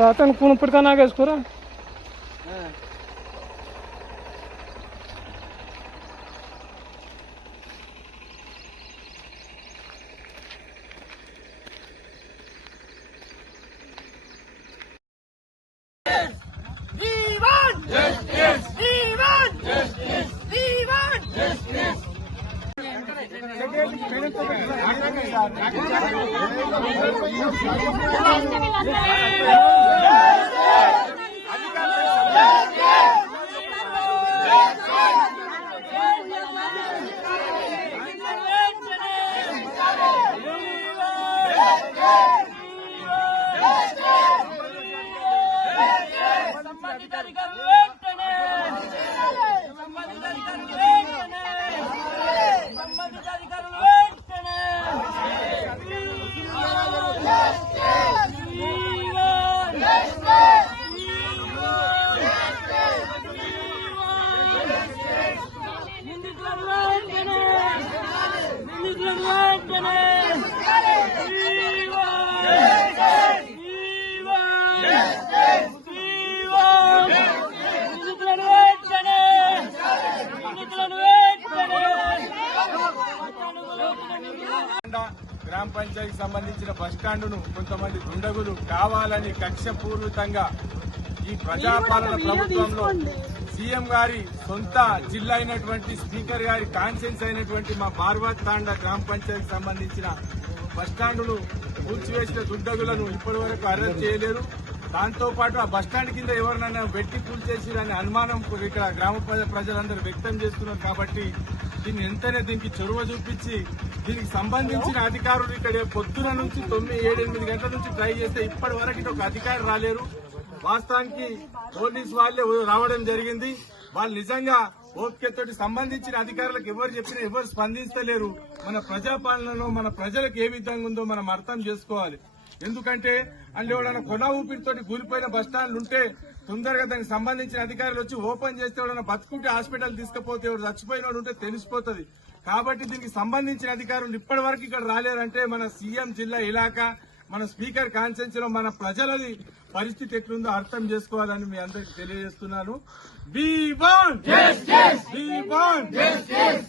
रातन कौन पड़ता ना गया इसको గ్రామ పంచాయతీకి సంబంధించిన బస్టాండును కొంతమంది దుండగులు కావాలని కక్షపూర్వకంగా ఈ ప్రజాపాలన ప్రభుత్వంలో సీఎం గారి సొంత జిల్లా అయినటువంటి స్పీకర్ గారి కాన్సెన్స్ అయినటువంటి మా బార్వాత్ తాండా గ్రామ పంచాయతీకి సంబంధించిన బస్టాండును కూల్చివేసిన దుండగులను ఇప్పటి వరకు అరెస్ట్ చేయలేరు. దాంతో పాటు ఆ బస్టాండ్ కింద ఎవరినైనా వెట్టి కూల్చేసిరనే అనుమానం ఇక్కడ గ్రామ ప్రజలందరూ వ్యక్తం చేస్తున్నారు. కాబట్టి దీన్ని ఎంతనే దీనికి చొరవ చూపించి దీనికి సంబంధించిన అధికారులు ఇక్కడ పొద్దున నుంచి 9-8 గంటల నుంచి ట్రై చేస్తే ఇప్పటి వరకు ఒక అధికారి రాలేరు. వాస్తవానికి పోలీసు వాళ్లే రావడం జరిగింది. వాళ్ళు నిజంగా ఓపికతోటి సంబంధించిన అధికారులకు ఎవరు చెప్పినా ఎవరు స్పందించలేరు. మన ప్రజాపాలనలో మన ప్రజలకు ఏ విధంగా ఉందో మనం అర్థం చేసుకోవాలి. ఎందుకంటే అందులో కొన ఊపిరితోటి కూలిపోయిన బస్టాండ్లు ఉంటే తొందరగా దానికి సంబంధించిన అధికారులు వచ్చి ఓపెన్ చేస్తే ఎవరైనా బతుకుంటే హాస్పిటల్ తీసుకుపోతే ఎవరు చచ్చిపోయిన ఉంటే తెలిసిపోతుంది. కాబట్టి దీనికి సంబంధించిన అధికారులు ఇప్పటి వరకు ఇక్కడ రాలేరంటే మన సీఎం జిల్లా ఇలాకా మన స్పీకర్ కాన్సెన్స్ లో మన ప్రజలది పరిస్థితి ఎట్లుందో అర్థం చేసుకోవాలని మీ అందరికి తెలియజేస్తున్నాను. We want! Yes, yes! We want! Yes, yes!